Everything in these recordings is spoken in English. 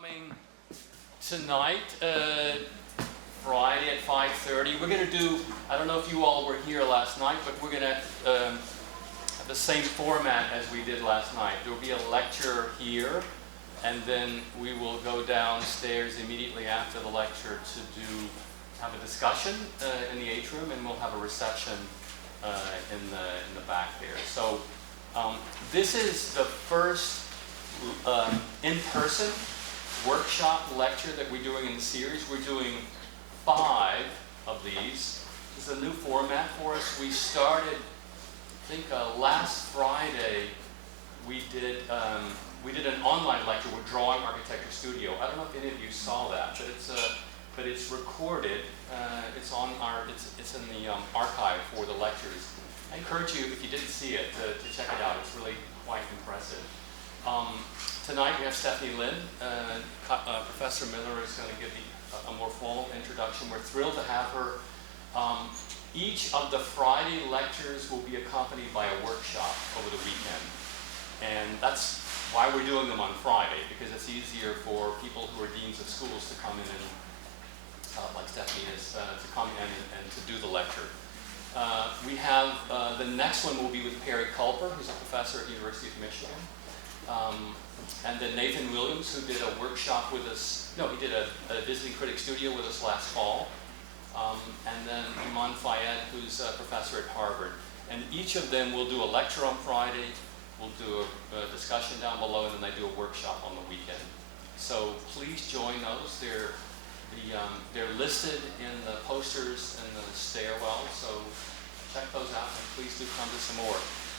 coming tonight, Friday at 5:30. We're going to do, I don't know if you all were here last night, but we're going to have the same format as we did last night. There will be a lecture here, and then we will go downstairs immediately after the lecture to have a discussion in the atrium, and we'll have a reception in the back there. So this is the first in-person workshop lecture that we're doing in the series. We're doing 5 of these. This is a new format for us. We started, I think last Friday, we did an online lecture with Drawing Architecture Studio. I don't know if any of you saw that, but it's recorded. It's in the archive for the lectures. I encourage you, if you didn't see it, to check it out. It's really quite impressive. Tonight we have Stephanie Lin. Professor Miller is going to give a more formal introduction. We're thrilled to have her. Each of the Friday lectures will be accompanied by a workshop over the weekend. And that's why we're doing them on Friday, because it's easier for people who are deans of schools to come in and, like Stephanie is, to come in and to do the lecture. We have, the next one will be with Perry Culper, who's a professor at the University of Michigan. And then Nathan Williams, who did a workshop with us, he did a visiting critic studio with us last fall. And then Iman Fayed, who's a professor at Harvard. And each of them will do a lecture on Friday, we'll do a discussion down below, and then they do a workshop on the weekend. So please join those. They're listed in the posters in the stairwell, so check those out, and please do come to some more.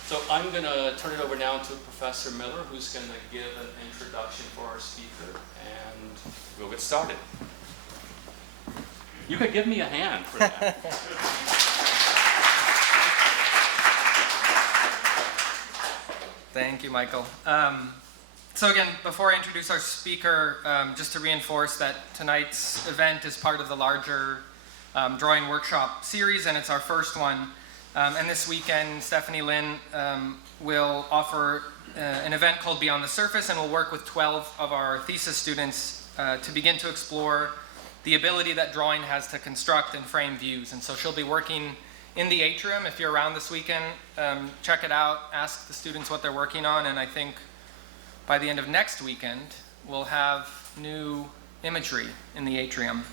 So I'm going to turn it over now to Professor Miller, who's going to give an introduction for our speaker, and we'll get started. You could give me a hand for that. Thank you, Michael. So again, before I introduce our speaker, just to reinforce that tonight's event is part of the larger drawing workshop series, and it's our first one. And this weekend, Stephanie Lin will offer an event called Beyond the Surface, and we'll work with 12 of our thesis students to begin to explore the ability that drawing has to construct and frame views. And so she'll be working in the atrium. If you're around this weekend, check it out, ask the students what they're working on, and I think by the end of next weekend, we'll have new imagery in the atrium.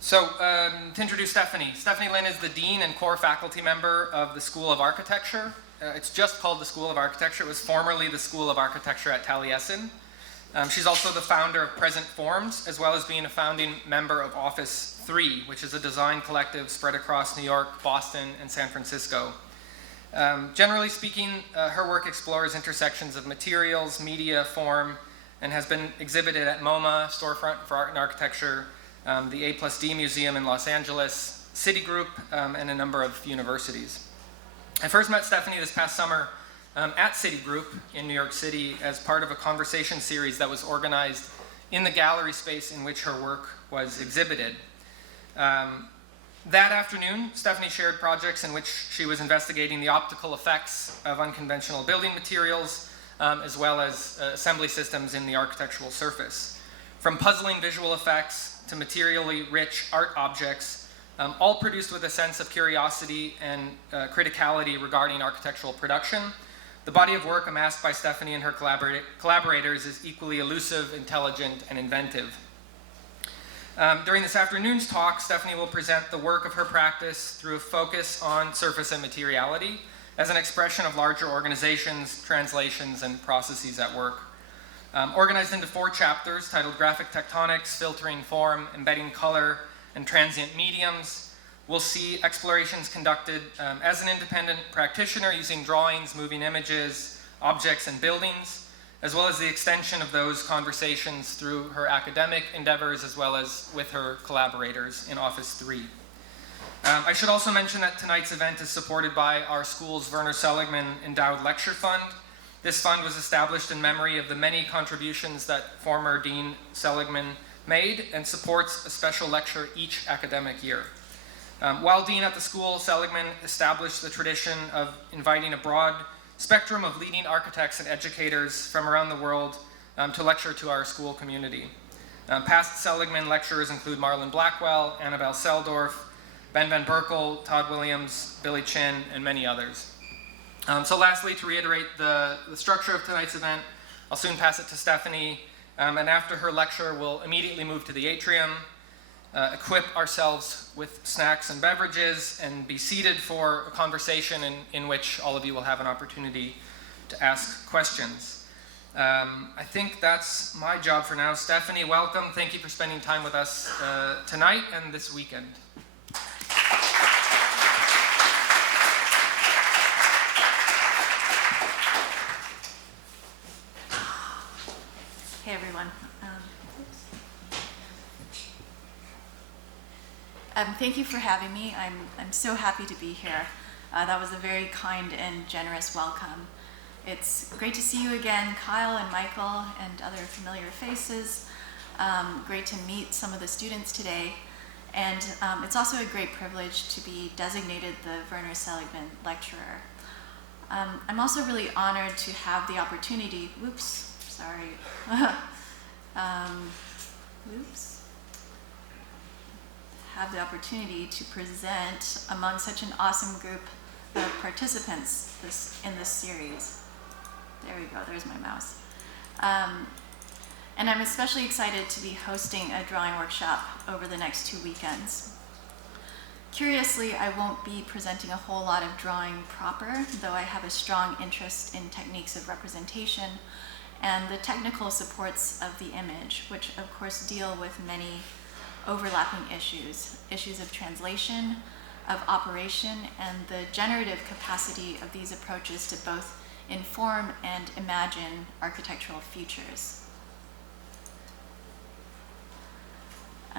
To introduce Stephanie. Stephanie Lin is the Dean and core faculty member of the School of Architecture. It's just called the School of Architecture. It was formerly the School of Architecture at Taliesin. She's also the founder of Present Forms, as well as being a founding member of Office 3, which is a design collective spread across New York, Boston, and San Francisco. Generally speaking, her work explores intersections of materials, media, form, and has been exhibited at MoMA, Storefront for Art and Architecture, the A+D Museum in Los Angeles, Citigroup, and a number of universities. I first met Stephanie this past summer at Citigroup in New York City as part of a conversation series that was organized in the gallery space in which her work was exhibited. That afternoon, Stephanie shared projects in which she was investigating the optical effects of unconventional building materials, as well as assembly systems in the architectural surface. From puzzling visual effects to materially rich art objects, all produced with a sense of curiosity and criticality regarding architectural production. The body of work amassed by Stephanie and her collaborators is equally elusive, intelligent, and inventive. During this afternoon's talk, Stephanie will present the work of her practice through a focus on surface and materiality as an expression of larger organizations, translations, and processes at work. Organized into 4 chapters titled Graphic Tectonics, Filtering Form, Embedding Color, and Transient Mediums, we'll see explorations conducted as an independent practitioner using drawings, moving images, objects, and buildings, as well as the extension of those conversations through her academic endeavors as well as with her collaborators in Office 3. I should also mention that tonight's event is supported by our school's Werner Seligmann Endowed Lecture Fund. This fund was established in memory of the many contributions that former Dean Seligmann made and supports a special lecture each academic year. While Dean at the school, Seligmann established the tradition of inviting a broad spectrum of leading architects and educators from around the world to lecture to our school community. Past Seligmann lecturers include Marlon Blackwell, Annabelle Seldorf, Ben Van Berkel, Todd Williams, Billy Chin, and many others. So lastly, to reiterate the structure of tonight's event, I'll soon pass it to Stephanie, and after her lecture, we'll immediately move to the atrium, equip ourselves with snacks and beverages, and be seated for a conversation in which all of you will have an opportunity to ask questions. I think that's my job for now. Stephanie, welcome. Thank you for spending time with us tonight and this weekend. Hey everyone. Thank you for having me. I'm so happy to be here. That was a very kind and generous welcome. It's great to see you again, Kyle and Michael and other familiar faces. Great to meet some of the students today. And it's also a great privilege to be designated the Werner Seligmann Lecturer. I'm also really honored to have the opportunity, have the opportunity to present among such an awesome group of participants in this series. There we go, there's my mouse. And I'm especially excited to be hosting a drawing workshop over the next 2 weekends. Curiously, I won't be presenting a whole lot of drawing proper, though I have a strong interest in techniques of representation and the technical supports of the image, which of course deal with many overlapping issues of translation, of operation, and the generative capacity of these approaches to both inform and imagine architectural futures.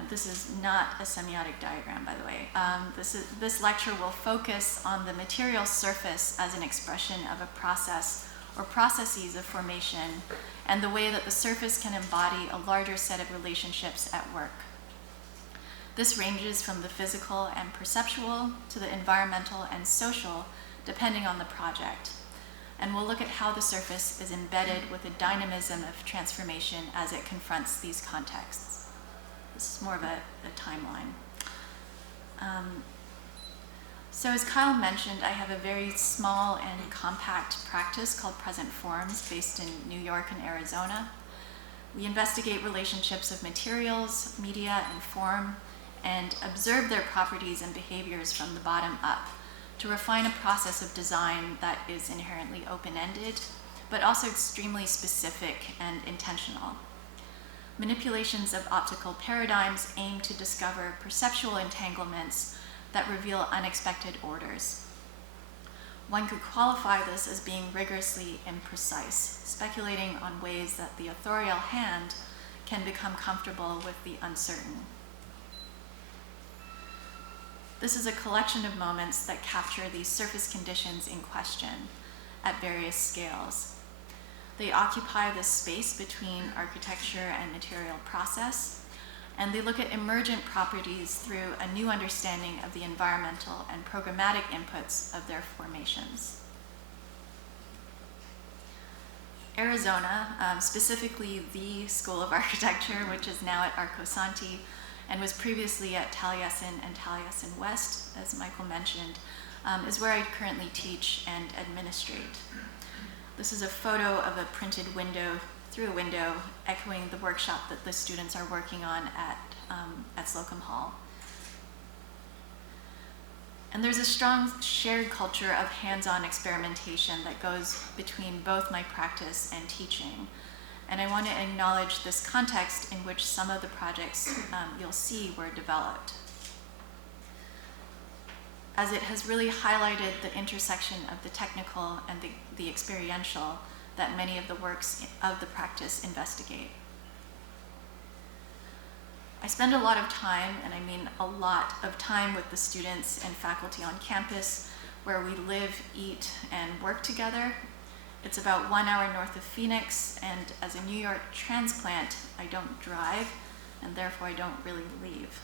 This is not a semiotic diagram, by the way. This lecture will focus on the material surface as an expression of a process or processes of formation, and the way that the surface can embody a larger set of relationships at work. This ranges from the physical and perceptual to the environmental and social, depending on the project. And we'll look at how the surface is embedded with a dynamism of transformation as it confronts these contexts. This is more of a timeline. So as Kyle mentioned, I have a very small and compact practice called Present Forms based in New York and Arizona. We investigate relationships of materials, media, and form, and observe their properties and behaviors from the bottom up to refine a process of design that is inherently open-ended, but also extremely specific and intentional. Manipulations of optical paradigms aim to discover perceptual entanglements that reveal unexpected orders. One could qualify this as being rigorously imprecise, speculating on ways that the authorial hand can become comfortable with the uncertain. This is a collection of moments that capture these surface conditions in question at various scales. They occupy the space between architecture and material process, and they look at emergent properties through a new understanding of the environmental and programmatic inputs of their formations. Arizona, specifically the School of Architecture, which is now at Arcosanti, and was previously at Taliesin and Taliesin West, as Michael mentioned, is where I currently teach and administrate. This is a photo of a printed window through a window, echoing the workshop that the students are working on at Slocum Hall. And there's a strong shared culture of hands-on experimentation that goes between both my practice and teaching. And I want to acknowledge this context in which some of the projects you'll see were developed, as it has really highlighted the intersection of the technical and the experiential that many of the works of the practice investigate. I spend a lot of time, and I mean a lot of time, with the students and faculty on campus, where we live, eat, and work together. It's about 1 hour north of Phoenix, and as a New York transplant, I don't drive, and therefore I don't really leave.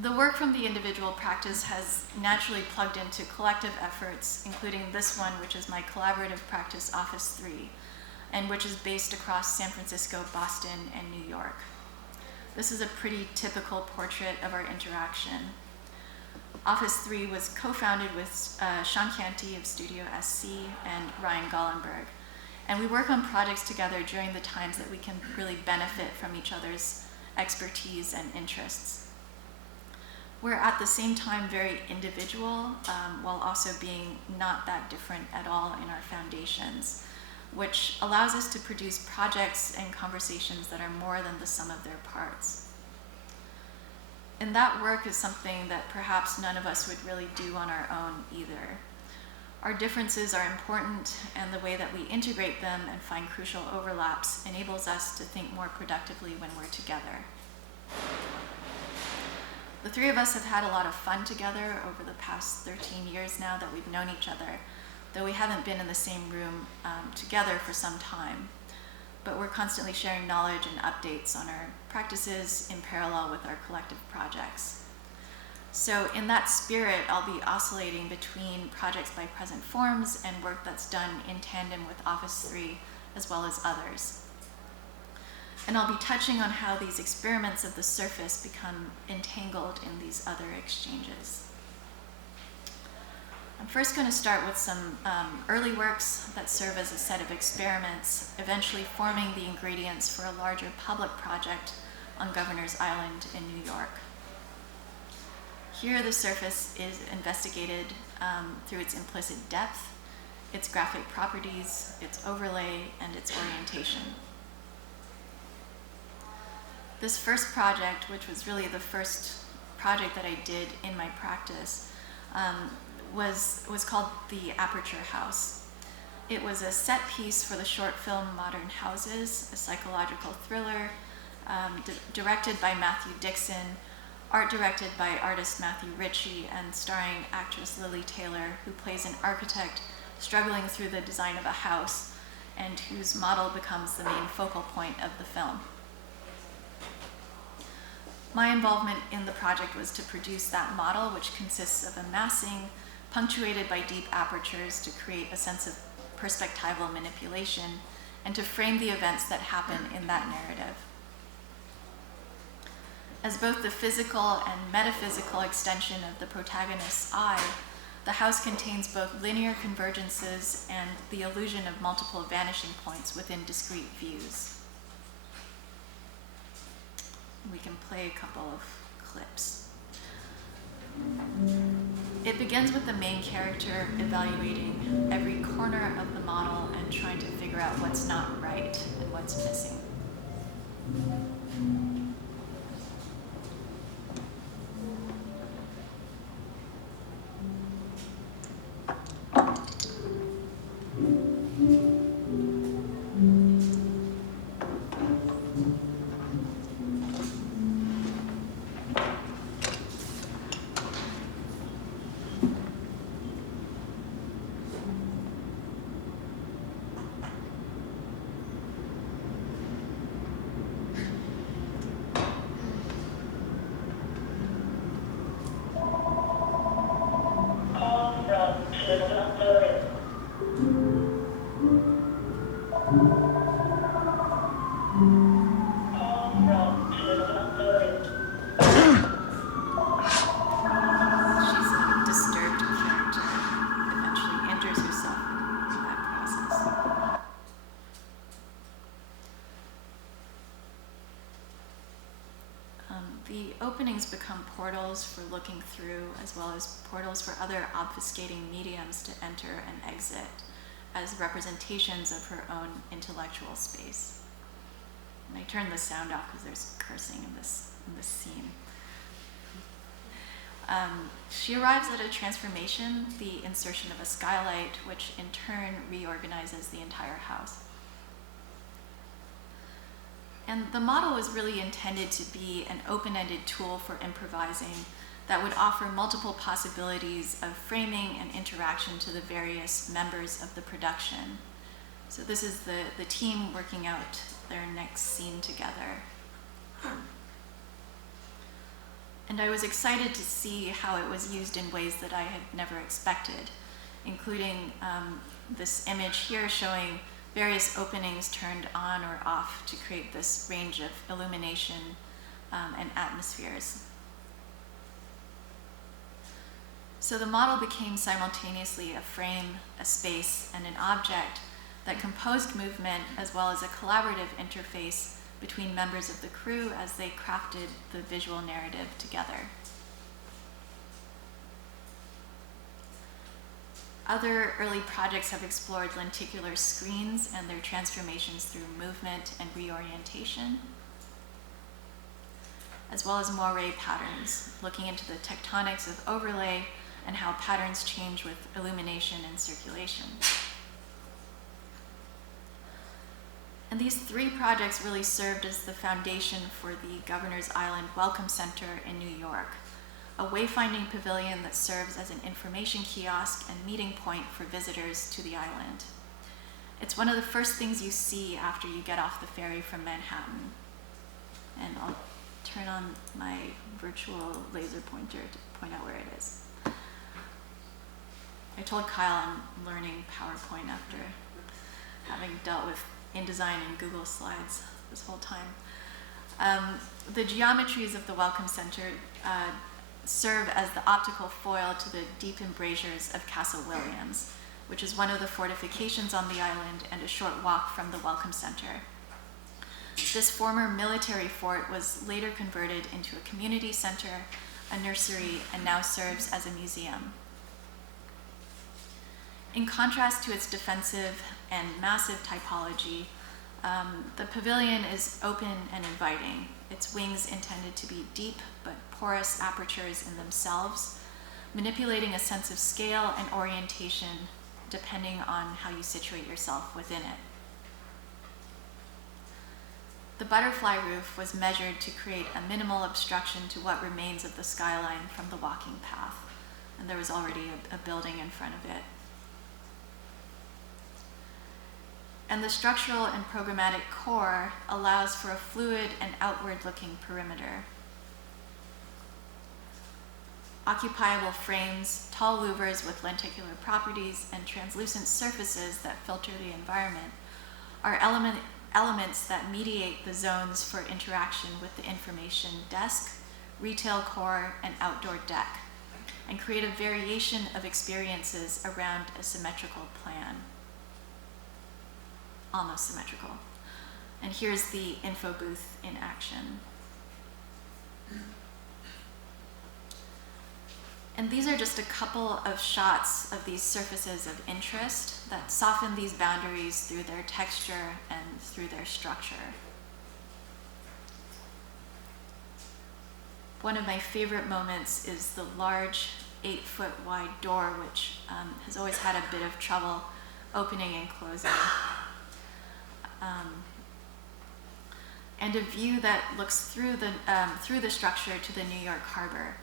The work from the individual practice has naturally plugged into collective efforts, including this one, which is my collaborative practice, Office 3, and which is based across San Francisco, Boston, and New York. This is a pretty typical portrait of our interaction. Office 3 was co-founded with Sean Canty of Studio SC and Ryan Gollenberg, and we work on projects together during the times that we can really benefit from each other's expertise and interests. We're at the same time very individual, while also being not that different at all in our foundations, which allows us to produce projects and conversations that are more than the sum of their parts. And that work is something that perhaps none of us would really do on our own either. Our differences are important, and the way that we integrate them and find crucial overlaps enables us to think more productively when we're together. The three of us have had a lot of fun together over the past 13 years now that we've known each other, though we haven't been in the same room together for some time. But we're constantly sharing knowledge and updates on our practices in parallel with our collective projects. So in that spirit, I'll be oscillating between projects by Present Forms and work that's done in tandem with Office 3, as well as others. And I'll be touching on how these experiments of the surface become entangled in these other exchanges. I'm first going to start with some early works that serve as a set of experiments, eventually forming the ingredients for a larger public project on Governor's Island in New York. Here, the surface is investigated through its implicit depth, its graphic properties, its overlay, and its orientation. This first project, which was really the first project that I did in my practice, was called the Aperture House. It was a set piece for the short film Modern Houses, a psychological thriller directed by Matthew Dixon, art directed by artist Matthew Ritchie, and starring actress Lily Taylor, who plays an architect struggling through the design of a house and whose model becomes the main focal point of the film. My involvement in the project was to produce that model, which consists of a massing punctuated by deep apertures to create a sense of perspectival manipulation and to frame the events that happen in that narrative. As both the physical and metaphysical extension of the protagonist's eye, the house contains both linear convergences and the illusion of multiple vanishing points within discrete views. We can play a couple of clips. It begins with the main character evaluating every corner of the model and trying to figure out what's not right and what's missing. The openings become portals for looking through, as well as portals for other obfuscating mediums to enter and exit as representations of her own intellectual space. And I turn the sound off because there's cursing in this scene. She arrives at a transformation, the insertion of a skylight, which in turn reorganizes the entire house. And the model was really intended to be an open-ended tool for improvising that would offer multiple possibilities of framing and interaction to the various members of the production. So this is the team working out their next scene together. And I was excited to see how it was used in ways that I had never expected, including this image here showing various openings turned on or off to create this range of illumination and atmospheres. So the model became simultaneously a frame, a space, and an object that composed movement as well as a collaborative interface between members of the crew as they crafted the visual narrative together. Other early projects have explored lenticular screens and their transformations through movement and reorientation, as well as moire patterns, looking into the tectonics of overlay and how patterns change with illumination and circulation. And these three projects really served as the foundation for the Governor's Island Welcome Center in New York, a wayfinding pavilion that serves as an information kiosk and meeting point for visitors to the island. It's one of the first things you see after you get off the ferry from Manhattan. And I'll turn on my virtual laser pointer to point out where it is. I told Kyle I'm learning PowerPoint after having dealt with InDesign and Google Slides this whole time. The geometries of the Welcome Center serve as the optical foil to the deep embrasures of Castle Williams, which is one of the fortifications on the island and a short walk from the Welcome Center. This former military fort was later converted into a community center, a nursery, and now serves as a museum. In contrast to its defensive and massive typology, the pavilion is open and inviting, its wings intended to be deep but porous apertures in themselves, manipulating a sense of scale and orientation depending on how you situate yourself within it. The butterfly roof was measured to create a minimal obstruction to what remains of the skyline from the walking path, and there was already a building in front of it. And the structural and programmatic core allows for a fluid and outward-looking perimeter. Occupiable frames, tall louvers with lenticular properties, and translucent surfaces that filter the environment are elements that mediate the zones for interaction with the information desk, retail core, and outdoor deck, and create a variation of experiences around a symmetrical plan. Almost symmetrical. And here's the info booth in action. And these are just a couple of shots of these surfaces of interest that soften these boundaries through their texture and through their structure. One of my favorite moments is the large 8-foot wide door, which has always had a bit of trouble opening and closing. And a view that looks through the structure to the New York harbor.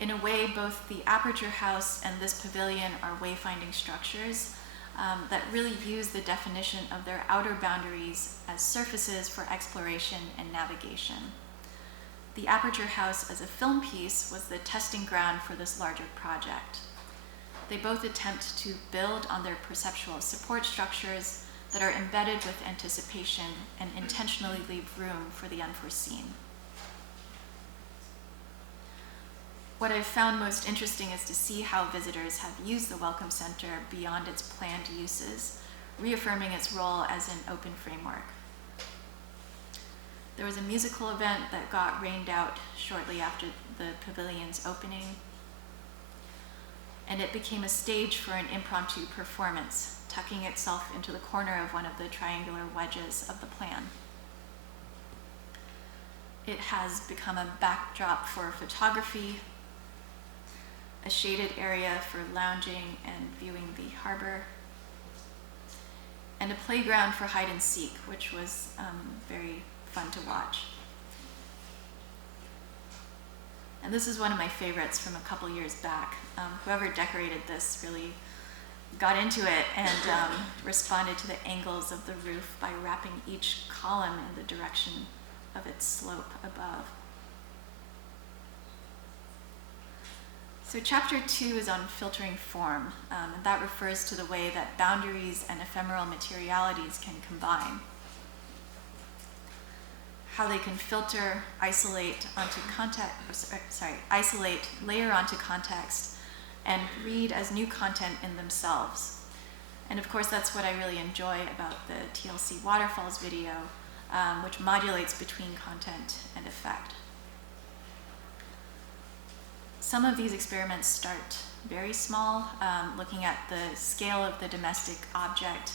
In a way, both the Aperture House and this pavilion are wayfinding structures that really use the definition of their outer boundaries as surfaces for exploration and navigation. The Aperture House as a film piece was the testing ground for this larger project. They both attempt to build on their perceptual support structures that are embedded with anticipation and intentionally leave room for the unforeseen. What I've found most interesting is to see how visitors have used the Welcome Center beyond its planned uses, reaffirming its role as an open framework. There was a musical event that got rained out shortly after the pavilion's opening, and it became a stage for an impromptu performance, tucking itself into the corner of one of the triangular wedges of the plan. It has become a backdrop for photography, a shaded area for lounging and viewing the harbor, and a playground for hide and seek, which was very fun to watch. And this is one of my favorites from a couple years back. Whoever decorated this really got into it and responded to the angles of the roof by wrapping each column in the direction of its slope above. So chapter 2 is on filtering form, and that refers to the way that boundaries and ephemeral materialities can combine. How they can filter, isolate, layer onto context, and read as new content in themselves. And of course, that's what I really enjoy about the TLC Waterfalls video, which modulates between content and effect. Some of these experiments start very small, looking at the scale of the domestic object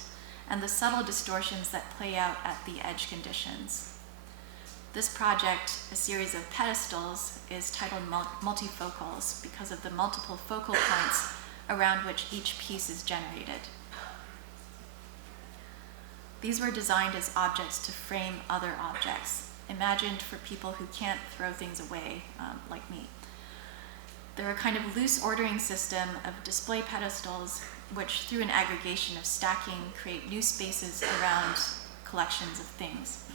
and the subtle distortions that play out at the edge conditions. This project, a series of pedestals, is titled multifocals because of the multiple focal points around which each piece is generated. These were designed as objects to frame other objects, imagined for people who can't throw things away, like me. They're a kind of loose ordering system of display pedestals, which through an aggregation of stacking create new spaces around collections of things.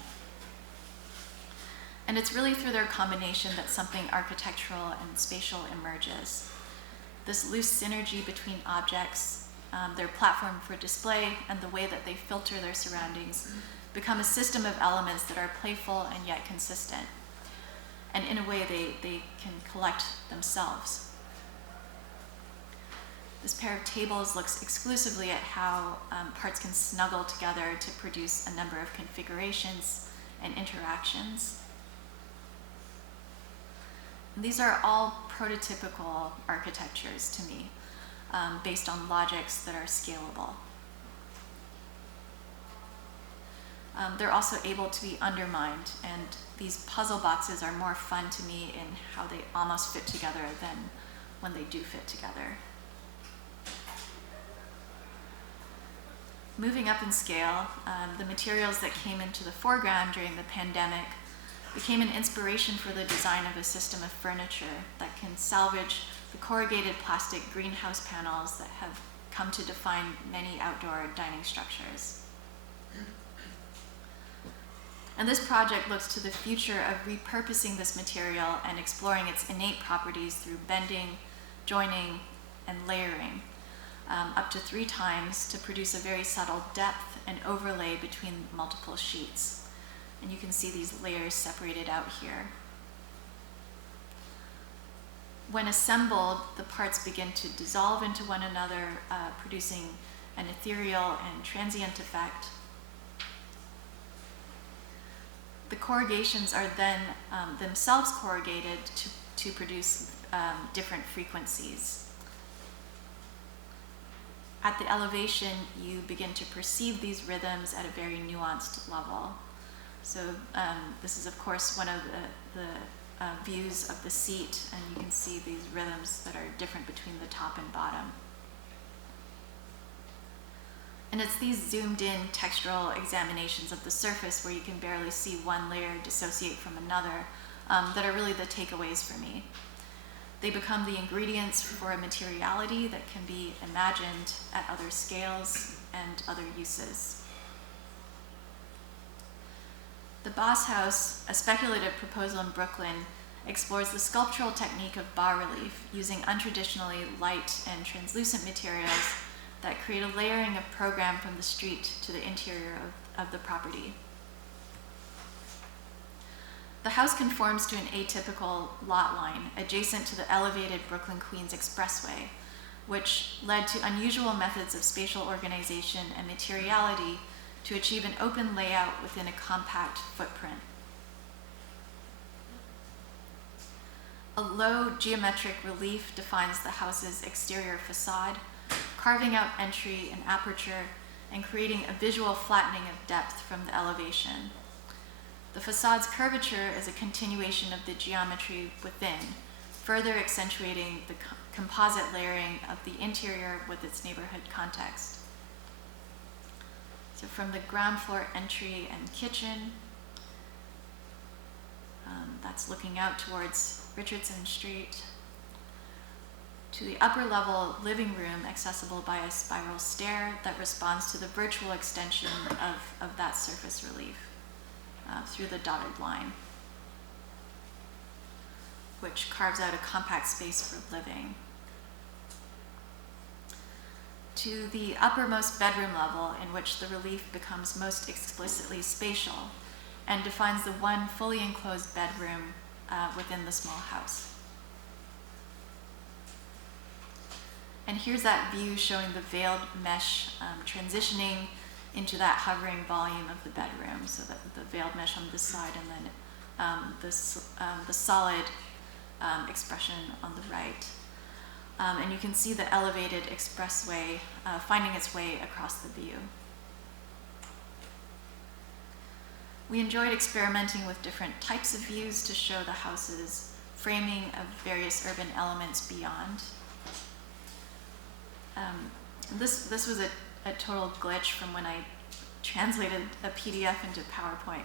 And it's really through their combination that something architectural and spatial emerges. This loose synergy between objects, their platform for display, and the way that they filter their surroundings become a system of elements that are playful and yet consistent. And in a way, they can collect themselves. This pair of tables looks exclusively at how parts can snuggle together to produce a number of configurations and interactions. And these are all prototypical architectures to me, based on logics that are scalable. They're also able to be undermined, and these puzzle boxes are more fun to me in how they almost fit together than when they do fit together. Moving up in scale, the materials that came into the foreground during the pandemic became an inspiration for the design of a system of furniture that can salvage the corrugated plastic greenhouse panels that have come to define many outdoor dining structures. And this project looks to the future of repurposing this material and exploring its innate properties through bending, joining, and layering, up to 3 times to produce a very subtle depth and overlay between multiple sheets. And you can see these layers separated out here. When assembled, the parts begin to dissolve into one another, producing an ethereal and transient effect. The corrugations are then themselves corrugated to produce different frequencies. At the elevation, you begin to perceive these rhythms at a very nuanced level. So this is, of course, one of the views of the seat, and you can see these rhythms that are different between the top and bottom. And it's these zoomed-in textural examinations of the surface where you can barely see one layer dissociate from another that are really the takeaways for me. They become the ingredients for a materiality that can be imagined at other scales and other uses. The Boss House, a speculative proposal in Brooklyn, explores the sculptural technique of bas-relief using untraditionally light and translucent materials that create a layering of program from the street to the interior of the property. The house conforms to an atypical lot line adjacent to the elevated Brooklyn-Queens Expressway, which led to unusual methods of spatial organization and materiality to achieve an open layout within a compact footprint. A low geometric relief defines the house's exterior facade, carving out entry and aperture and creating a visual flattening of depth from the elevation. The facade's curvature is a continuation of the geometry within, further accentuating the composite layering of the interior with its neighborhood context. So from the ground floor entry and kitchen, that's looking out towards Richardson Street, to the upper level living room accessible by a spiral stair that responds to the virtual extension of that surface relief through the dotted line, which carves out a compact space for living. to the uppermost bedroom level, in which the relief becomes most explicitly spatial and defines the one fully enclosed bedroom within the small house. And here's that view showing the veiled mesh transitioning into that hovering volume of the bedroom, so that the veiled mesh on this side, and then the solid expression on the right. And you can see the elevated expressway finding its way across the view. We enjoyed experimenting with different types of views to show the house's framing of various urban elements beyond. This was a total glitch from when I translated a PDF into PowerPoint.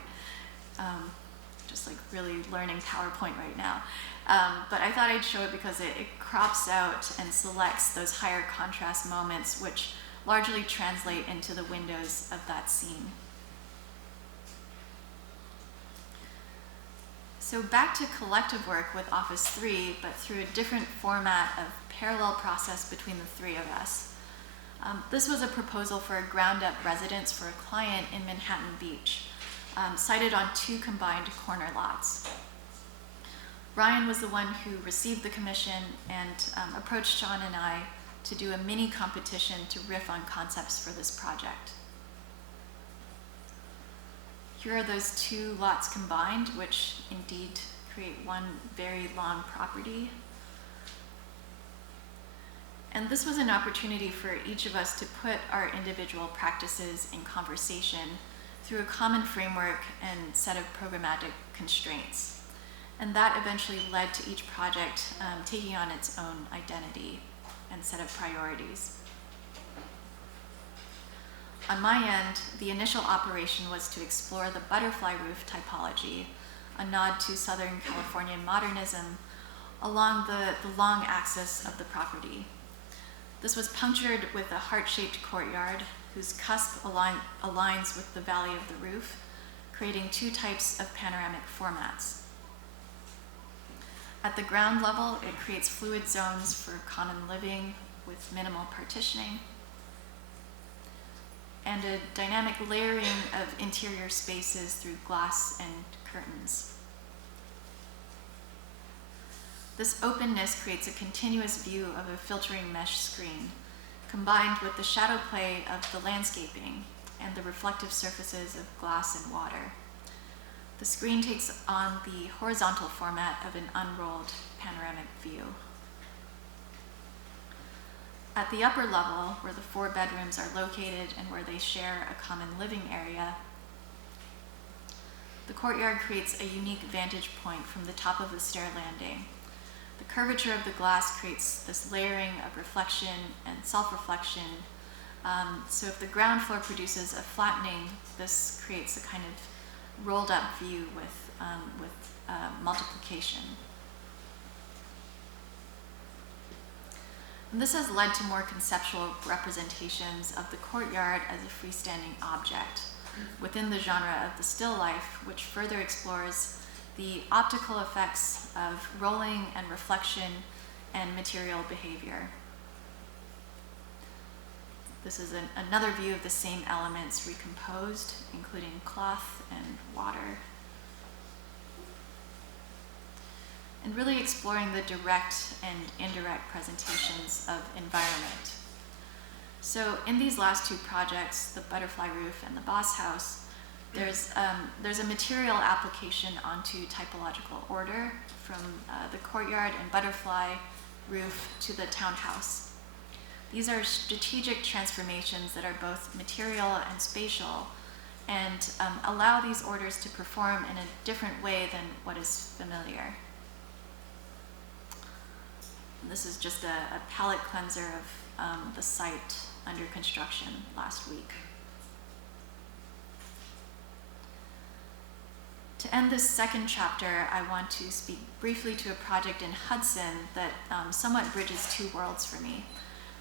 Just like really learning PowerPoint right now. But I thought I'd show it because it crops out and selects those higher contrast moments, which largely translate into the windows of that scene. So back to collective work with Office 3, but through a different format of parallel process between the three of us. This was a proposal for a ground-up residence for a client in Manhattan Beach, sited on 2 combined corner lots. Ryan was the one who received the commission and approached Sean and I to do a mini competition to riff on concepts for this project. Here are those 2 lots combined, which indeed create one very long property. And this was an opportunity for each of us to put our individual practices in conversation through a common framework and set of programmatic constraints. And that eventually led to each project taking on its own identity and set of priorities. On my end, the initial operation was to explore the butterfly roof typology, a nod to Southern Californian modernism, along the long axis of the property. This was punctured with a heart-shaped courtyard whose cusp aligns with the valley of the roof, creating 2 types of panoramic formats. At the ground level, it creates fluid zones for common living with minimal partitioning, and a dynamic layering of interior spaces through glass and curtains. This openness creates a continuous view of a filtering mesh screen, combined with the shadow play of the landscaping and the reflective surfaces of glass and water. The screen takes on the horizontal format of an unrolled panoramic view. At the upper level, where the 4 bedrooms are located and where they share a common living area, the courtyard creates a unique vantage point from the top of the stair landing. The curvature of the glass creates this layering of reflection and self-reflection. So if the ground floor produces a flattening, this creates a kind of rolled up view with multiplication. And this has led to more conceptual representations of the courtyard as a freestanding object within the genre of the still life, which further explores the optical effects of rolling and reflection and material behavior. This is another view of the same elements recomposed, including cloth and water. And really exploring the direct and indirect presentations of environment. So in these last 2 projects, the butterfly roof and the boss house, there's a material application onto typological order from the courtyard and butterfly roof to the townhouse. These are strategic transformations that are both material and spatial, and allow these orders to perform in a different way than what is familiar. This is just a palette cleanser of the site under construction last week. To end this second chapter, I want to speak briefly to a project in Hudson that somewhat bridges 2 worlds for me.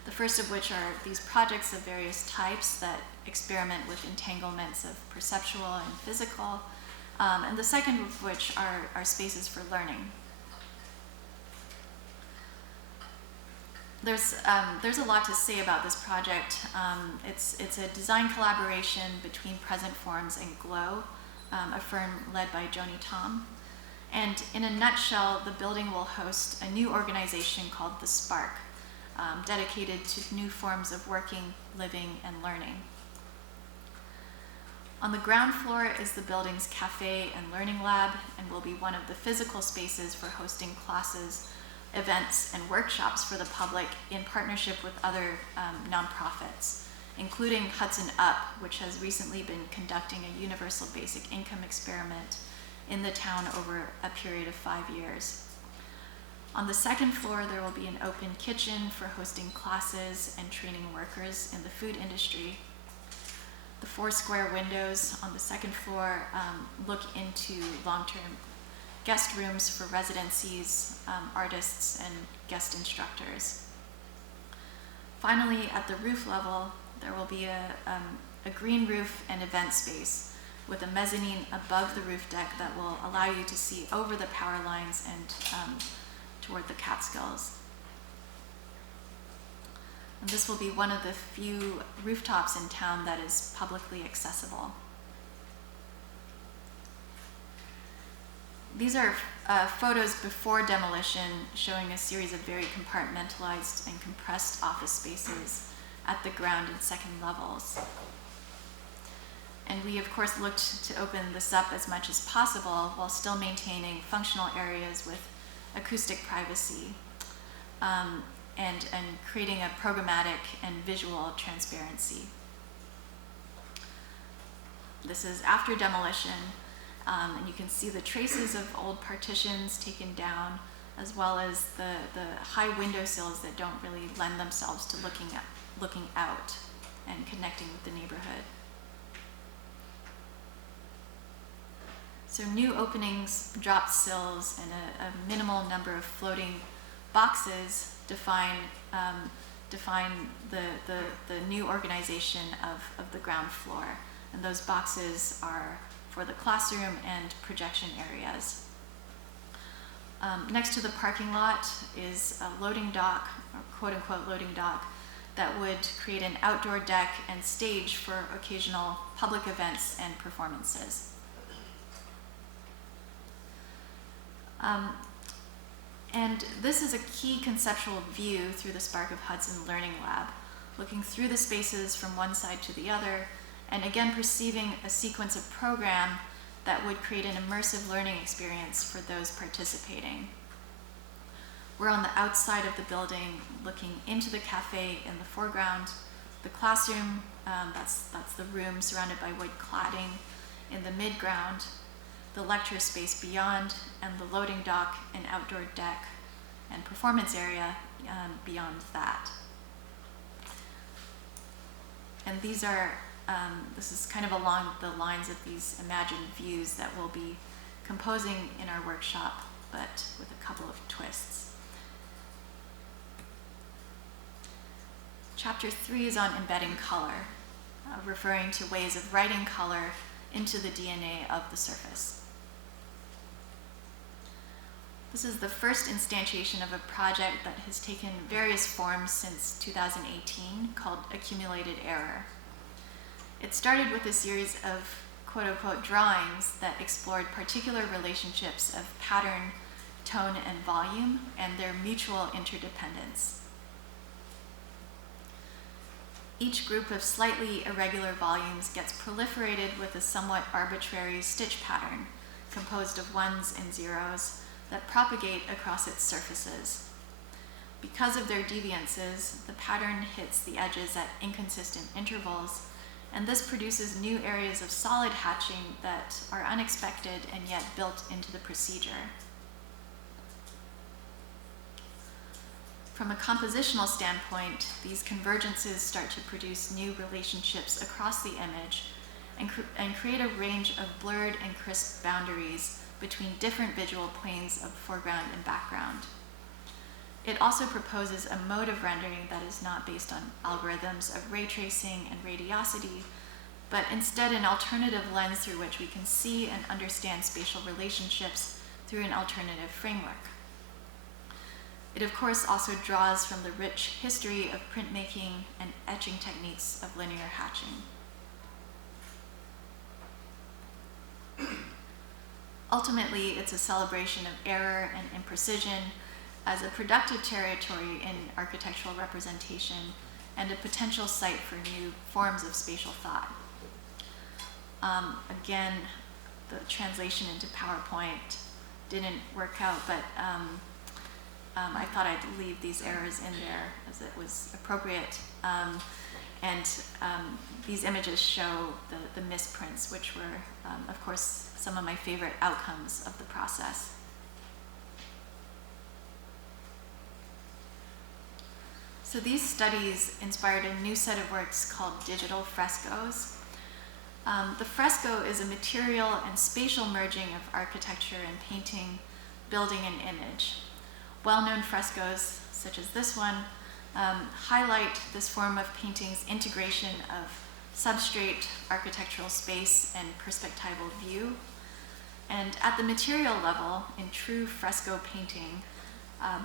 The first of which are these projects of various types that experiment with entanglements of perceptual and physical, and the second of which are spaces for learning. there's a lot to say about this project. It's a design collaboration between Present Forms and Glow, a firm led by Joni Tom. And in a nutshell, the building will host a new organization called The Spark, dedicated to new forms of working, living, and learning. On the ground floor is the building's cafe and learning lab, and will be one of the physical spaces for hosting classes, events, and workshops for the public in partnership with other nonprofits, including Hudson Up, which has recently been conducting a universal basic income experiment in the town over a period of 5 years. On the second floor, there will be an open kitchen for hosting classes and training workers in the food industry. The 4 square windows on the second floor look into long-term guest rooms for residencies, artists, and guest instructors. Finally, at the roof level, there will be a green roof and event space with a mezzanine above the roof deck that will allow you to see over the power lines and toward the Catskills. And this will be one of the few rooftops in town that is publicly accessible. These are photos before demolition, showing a series of very compartmentalized and compressed office spaces at the ground and second levels. And we, of course, looked to open this up as much as possible while still maintaining functional areas with acoustic privacy, and creating a programmatic and visual transparency. This is after demolition, and you can see the traces of old partitions taken down, as well as the high windowsills that don't really lend themselves to looking out and connecting with the neighborhood. So new openings, dropped sills, and a minimal number of floating boxes define the new organization of the ground floor. And those boxes are for the classroom and projection areas. Next to the parking lot is a loading dock, or quote-unquote loading dock, that would create an outdoor deck and stage for occasional public events and performances. And this is a key conceptual view through the Spark of Hudson Learning Lab, looking through the spaces from one side to the other, and again perceiving a sequence of program that would create an immersive learning experience for those participating. We're on the outside of the building, looking into the cafe in the foreground, the classroom, that's the room surrounded by wood cladding in the midground, the lecture space beyond, and the loading dock and outdoor deck and performance area beyond that. And these are, this is kind of along the lines of these imagined views that we'll be composing in our workshop, but with a couple of twists. Chapter 3 is on embedding color, referring to ways of writing color into the DNA of the surface. This is the first instantiation of a project that has taken various forms since 2018 called Accumulated Error. It started with a series of quote-unquote drawings that explored particular relationships of pattern, tone, and volume and their mutual interdependence. Each group of slightly irregular volumes gets proliferated with a somewhat arbitrary stitch pattern composed of ones and zeros that propagate across its surfaces. Because of their deviances, the pattern hits the edges at inconsistent intervals, and this produces new areas of solid hatching that are unexpected and yet built into the procedure. From a compositional standpoint, these convergences start to produce new relationships across the image and create a range of blurred and crisp boundaries between different visual planes of foreground and background. It also proposes a mode of rendering that is not based on algorithms of ray tracing and radiosity, but instead an alternative lens through which we can see and understand spatial relationships through an alternative framework. It of course also draws from the rich history of printmaking and etching techniques of linear hatching. Ultimately, it's a celebration of error and imprecision as a productive territory in architectural representation and a potential site for new forms of spatial thought. Again, the translation into PowerPoint didn't work out, but I thought I'd leave these errors in there as it was appropriate. These images show the misprints, which were, of course, some of my favorite outcomes of the process. So these studies inspired a new set of works called digital frescoes. The fresco is a material and spatial merging of architecture and painting, building and image. Well-known frescoes, such as this one, highlight this form of painting's integration of substrate, architectural space, and perspectival view. And at the material level, in true fresco painting,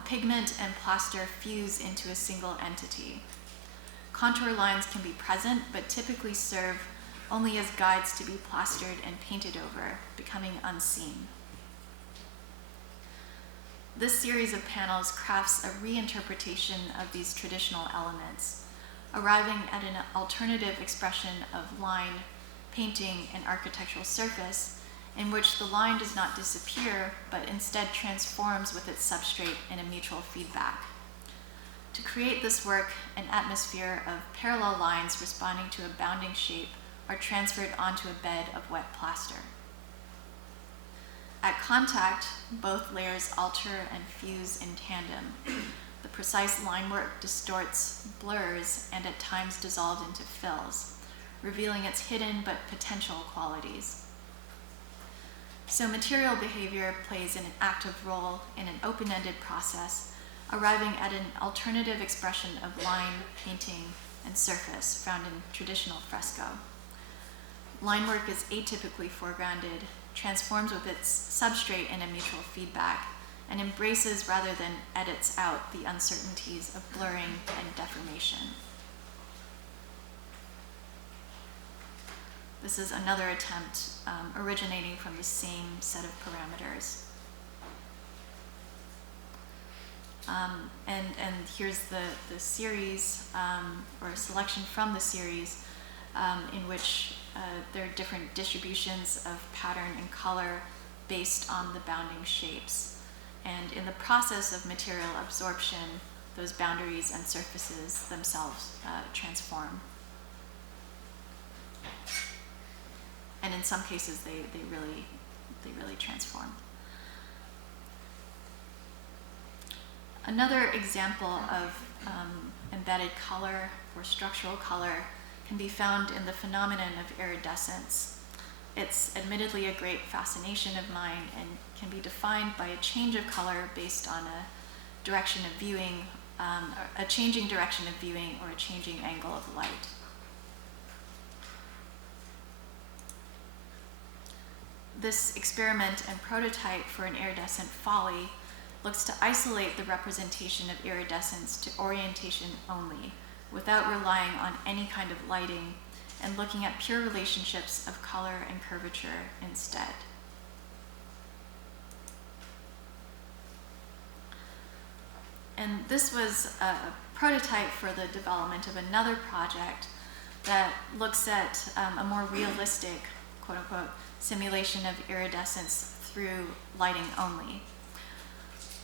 pigment and plaster fuse into a single entity. Contour lines can be present, but typically serve only as guides to be plastered and painted over, becoming unseen. This series of panels crafts a reinterpretation of these traditional elements, arriving at an alternative expression of line, painting, and architectural surface in which the line does not disappear, but instead transforms with its substrate in a mutual feedback. To create this work, an atmosphere of parallel lines responding to a bounding shape are transferred onto a bed of wet plaster. At contact, both layers alter and fuse in tandem. The precise line work distorts, blurs, and at times dissolves into fills, revealing its hidden but potential qualities. So material behavior plays an active role in an open-ended process, arriving at an alternative expression of line, painting, and surface found in traditional fresco. Line work is atypically foregrounded, transforms with its substrate in a mutual feedback, and embraces rather than edits out the uncertainties of blurring and deformation. This is another attempt originating from the same set of parameters. And here's the series, or a selection from the series, in which there are different distributions of pattern and color based on the bounding shapes. And in the process of material absorption, those boundaries and surfaces themselves transform. And in some cases, they really transform. Another example of embedded color or structural color can be found in the phenomenon of iridescence. It's admittedly a great fascination of mine and can be defined by a change of color based on a direction of viewing, a changing direction of viewing or a changing angle of light. This experiment and prototype for an iridescent folly looks to isolate the representation of iridescence to orientation only, without relying on any kind of lighting, and looking at pure relationships of color and curvature instead. And this was a prototype for the development of another project that looks at a more realistic, quote unquote, simulation of iridescence through lighting only.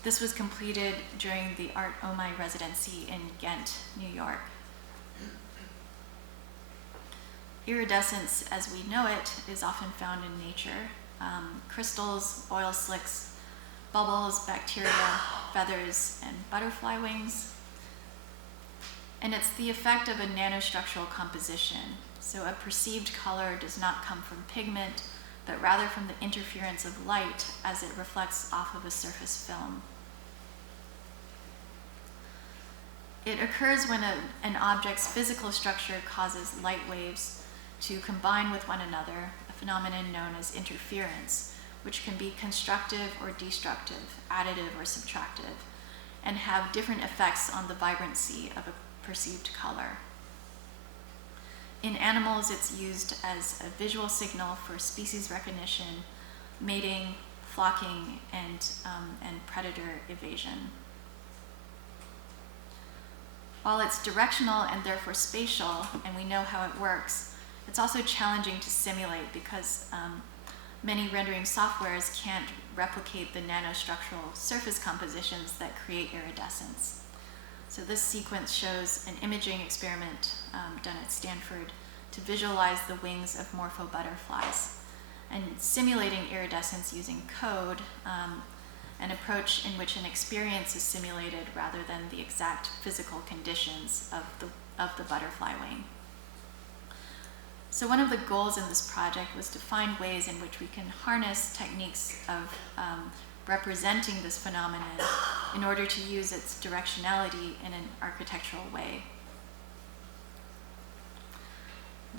This was completed during the Art OMI residency in Ghent, New York. Iridescence, as we know it, is often found in nature. Crystals, oil slicks, bubbles, bacteria, feathers, and butterfly wings. And it's the effect of a nanostructural composition. So a perceived color does not come from pigment, but rather from the interference of light as it reflects off of a surface film. It occurs when an object's physical structure causes light waves to combine with one another, a phenomenon known as interference, which can be constructive or destructive, additive or subtractive. and have different effects on the vibrancy of a perceived color. In animals, it's used as a visual signal for species recognition, mating, flocking, and predator evasion. While it's directional and therefore spatial, and we know how it works, it's also challenging to simulate because many rendering softwares can't replicate the nanostructural surface compositions that create iridescence. So this sequence shows an imaging experiment done at Stanford to visualize the wings of morpho butterflies, and simulating iridescence using code, an approach in which an experience is simulated rather than the exact physical conditions of the butterfly wing. So one of the goals in this project was to find ways in which we can harness techniques of representing this phenomenon in order to use its directionality in an architectural way.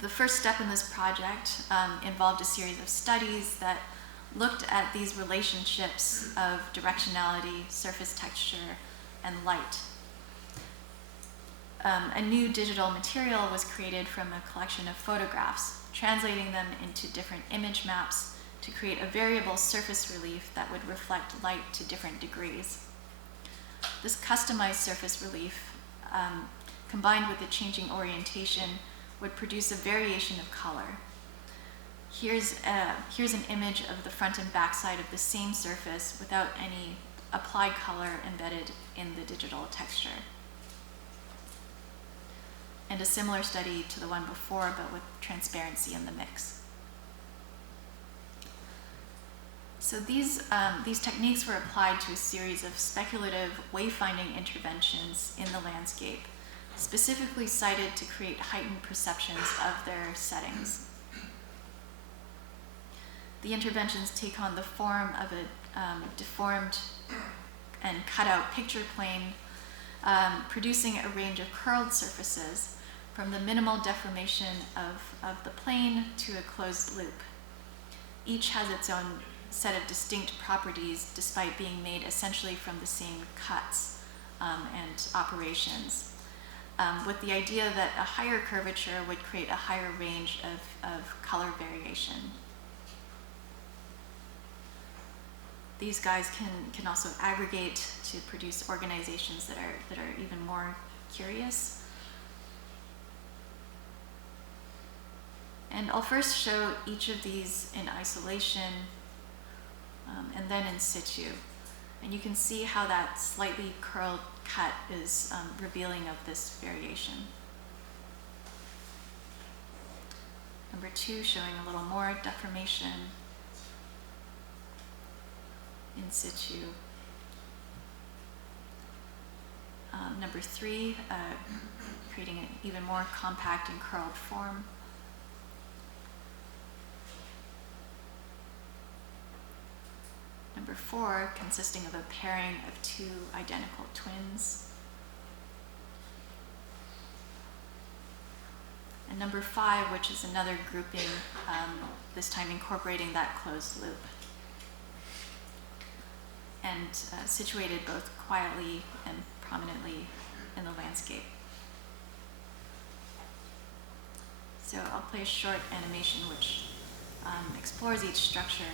The first step in this project involved a series of studies that looked at these relationships of directionality, surface texture, and light. A new digital material was created from a collection of photographs, translating them into different image maps to create a variable surface relief that would reflect light to different degrees. This customized surface relief, combined with the changing orientation, would produce a variation of color. Here's an image of the front and back side of the same surface without any applied color embedded in the digital texture. And a similar study to the one before, but with transparency in the mix. So these techniques were applied to a series of speculative wayfinding interventions in the landscape, specifically cited to create heightened perceptions of their settings. The interventions take on the form of a deformed and cut out picture plane, producing a range of curled surfaces from the minimal deformation of the plane to a closed loop. Each has its own set of distinct properties despite being made essentially from the same cuts and operations, with the idea that a higher curvature would create a higher range of color variation. These guys can also aggregate to produce organizations that are even more curious. And I'll first show each of these in isolation and then in situ. And you can see how that slightly curled cut is revealing of this variation. Number 2, showing a little more deformation in situ. Number 3, creating an even more compact and curled form. Number 4, consisting of a pairing of 2 identical twins. And number 5, which is another grouping, this time incorporating that closed loop. And situated both quietly and prominently in the landscape. So I'll play a short animation which explores each structure,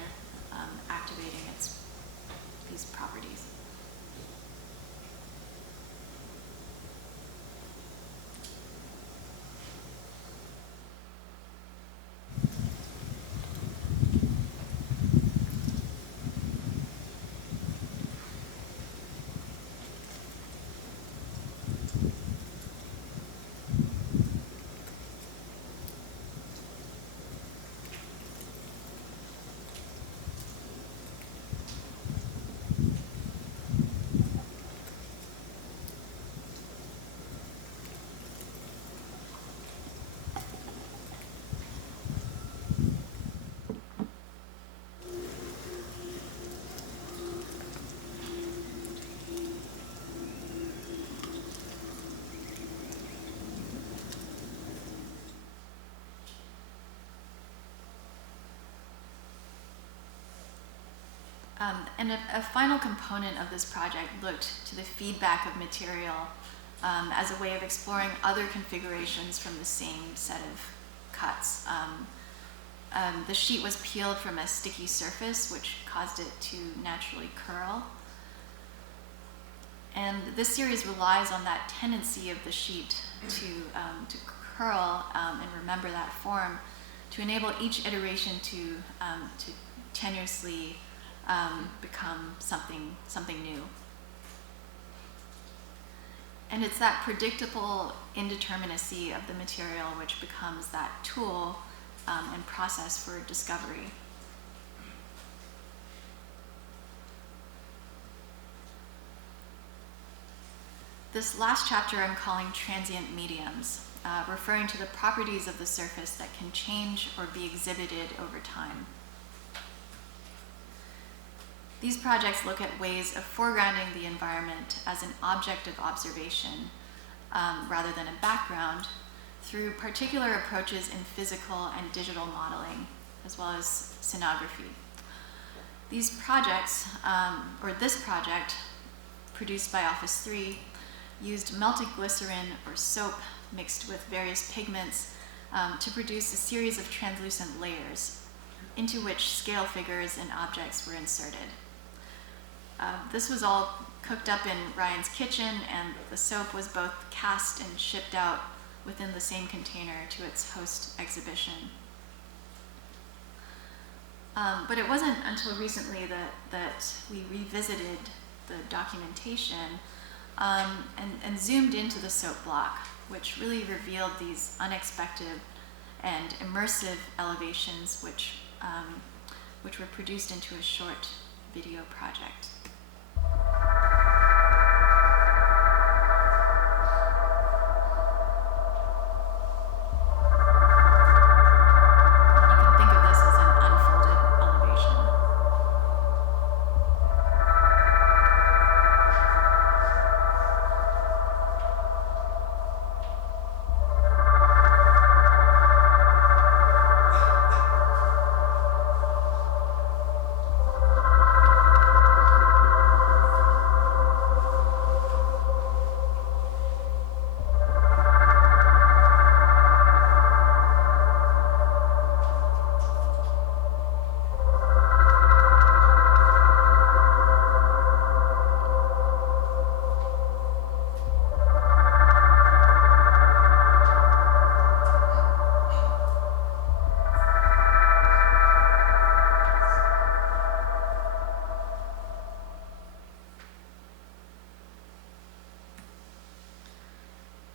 activating these properties. And a final component of this project looked to the feedback of material as a way of exploring other configurations from the same set of cuts. The sheet was peeled from a sticky surface, which caused it to naturally curl. And this series relies on that tendency of the sheet to curl and remember that form, to enable each iteration to tenuously become something new. And it's that predictable indeterminacy of the material which becomes that tool and process for discovery. This last chapter I'm calling Transient Mediums, referring to the properties of the surface that can change or be exhibited over time. These projects look at ways of foregrounding the environment as an object of observation rather than a background through particular approaches in physical and digital modeling, as well as scenography. These projects, or this project, produced by Office 3, used melted glycerin or soap mixed with various pigments to produce a series of translucent layers into which scale figures and objects were inserted. This was all cooked up in Ryan's kitchen, and the soap was both cast and shipped out within the same container to its host exhibition. But it wasn't until recently that we revisited the documentation and zoomed into the soap block, which really revealed these unexpected and immersive elevations which were produced into a short video project.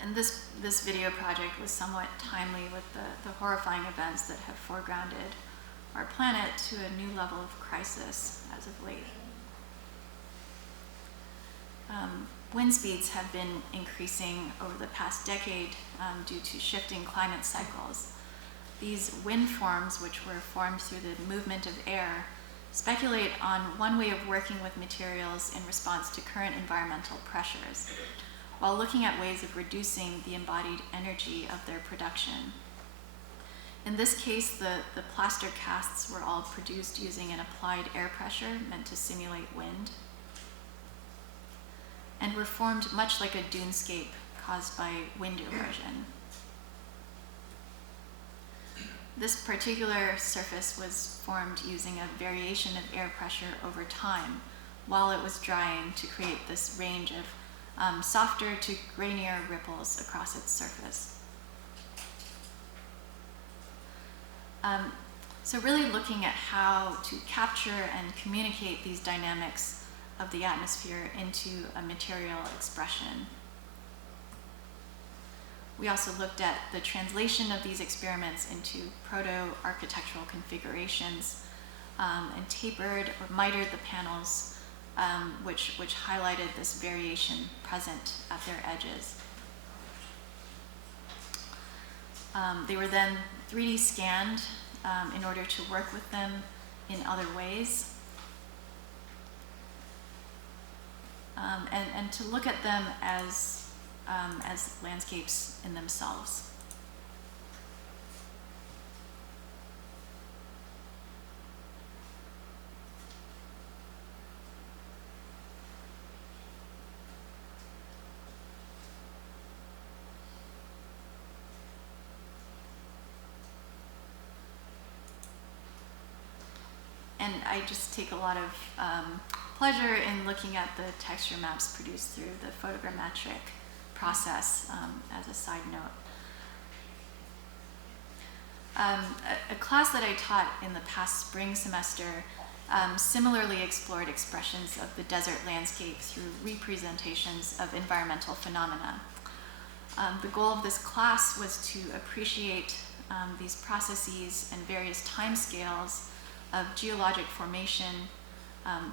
And this video project was somewhat timely with the horrifying events that have foregrounded our planet to a new level of crisis as of late. Wind speeds have been increasing over the past decade due to shifting climate cycles. These wind forms, which were formed through the movement of air, speculate on one way of working with materials in response to current environmental pressures, while looking at ways of reducing the embodied energy of their production. In this case, the plaster casts were all produced using an applied air pressure meant to simulate wind, and were formed much like a dunescape caused by wind erosion. This particular surface was formed using a variation of air pressure over time while it was drying to create this range of softer to grainier ripples across its surface. So really looking at how to capture and communicate these dynamics of the atmosphere into a material expression. We also looked at the translation of these experiments into proto-architectural configurations and tapered or mitered the panels which highlighted this variation present at their edges. They were then 3D scanned in order to work with them in other ways. And to look at them as landscapes in themselves. and I just take a lot of pleasure in looking at the texture maps produced through the photogrammetric process as a side note. A class that I taught in the past spring semester similarly explored expressions of the desert landscape through representations of environmental phenomena. The goal of this class was to appreciate these processes and various timescales of geologic formation,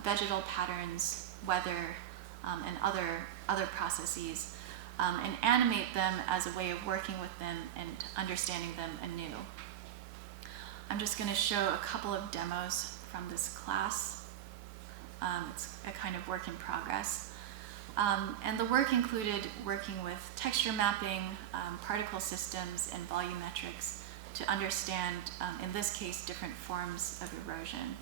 vegetal patterns, weather, and other processes, and animate them as a way of working with them and understanding them anew. I'm just going to show a couple of demos from this class. It's a kind of work in progress. And the work included working with texture mapping, particle systems, and volumetrics to understand, in this case, different forms of erosion.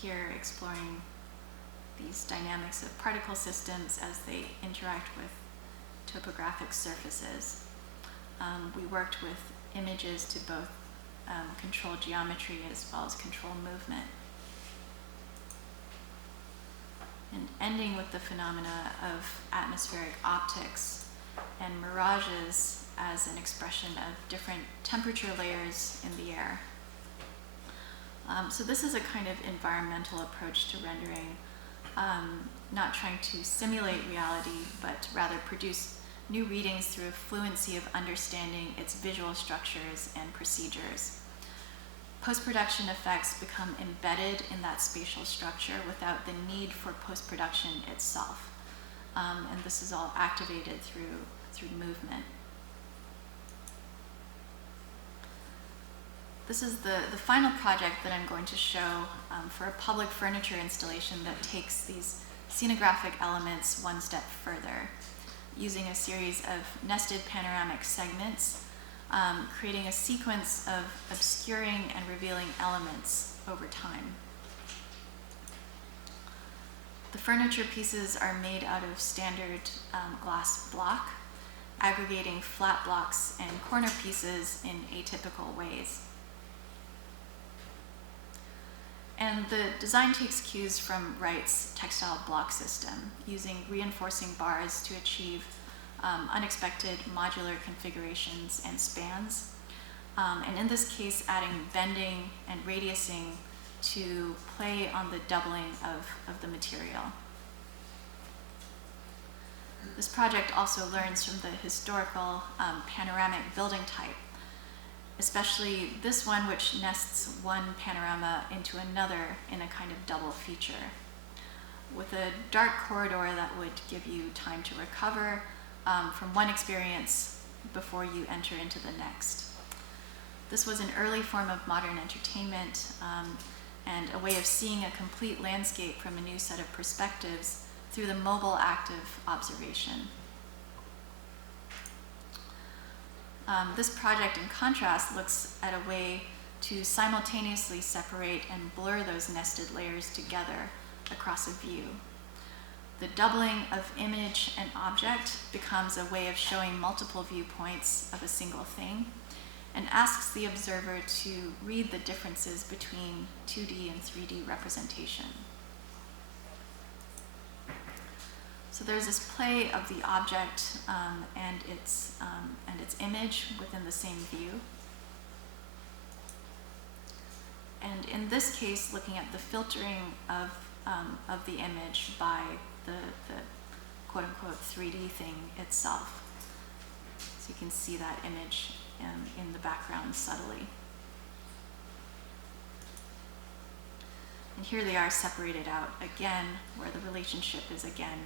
Here, exploring these dynamics of particle systems as they interact with topographic surfaces. We worked with images to both control geometry as well as control movement. And ending with the phenomena of atmospheric optics and mirages as an expression of different temperature layers in the air. So this is a kind of environmental approach to rendering, not trying to simulate reality, but rather produce new readings through a fluency of understanding its visual structures and procedures. Post-production effects become embedded in that spatial structure without the need for post-production itself. And this is all activated through movement. This is the final project that I'm going to show for a public furniture installation that takes these scenographic elements one step further, using a series of nested panoramic segments, creating a sequence of obscuring and revealing elements over time. The furniture pieces are made out of standard glass block, aggregating flat blocks and corner pieces in atypical ways. And the design takes cues from Wright's textile block system, using reinforcing bars to achieve unexpected modular configurations and spans. And in this case, adding bending and radiusing to play on the doubling of the material. This project also learns from the historical panoramic building type, especially this one, which nests one panorama into another in a kind of double feature, with a dark corridor that would give you time to recover from one experience before you enter into the next. This was an early form of modern entertainment and a way of seeing a complete landscape from a new set of perspectives through the mobile active observation. This project, in contrast, looks at a way to simultaneously separate and blur those nested layers together across a view. The doubling of image and object becomes a way of showing multiple viewpoints of a single thing and asks the observer to read the differences between 2D and 3D representation. So there's this play of the object and its image within the same view. And in this case, looking at the filtering of the image by the quote-unquote 3D thing itself. So you can see that image in the background subtly. And here they are separated out again, where the relationship is again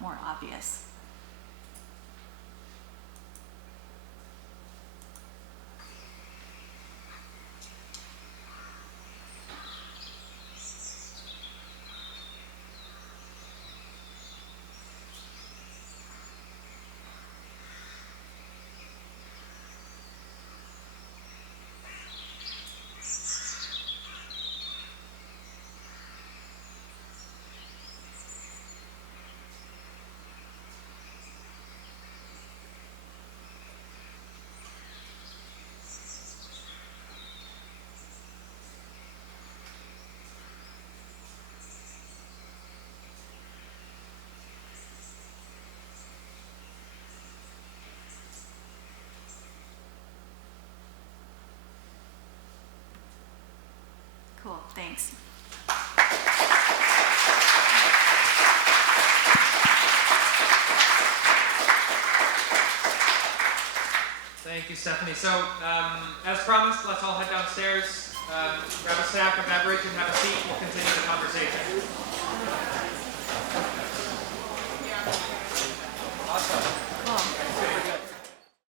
more obvious. Thanks. Thank you, Stephanie. So, as promised, let's all head downstairs, grab a stack, a beverage, and have a seat. We'll continue the conversation. Awesome.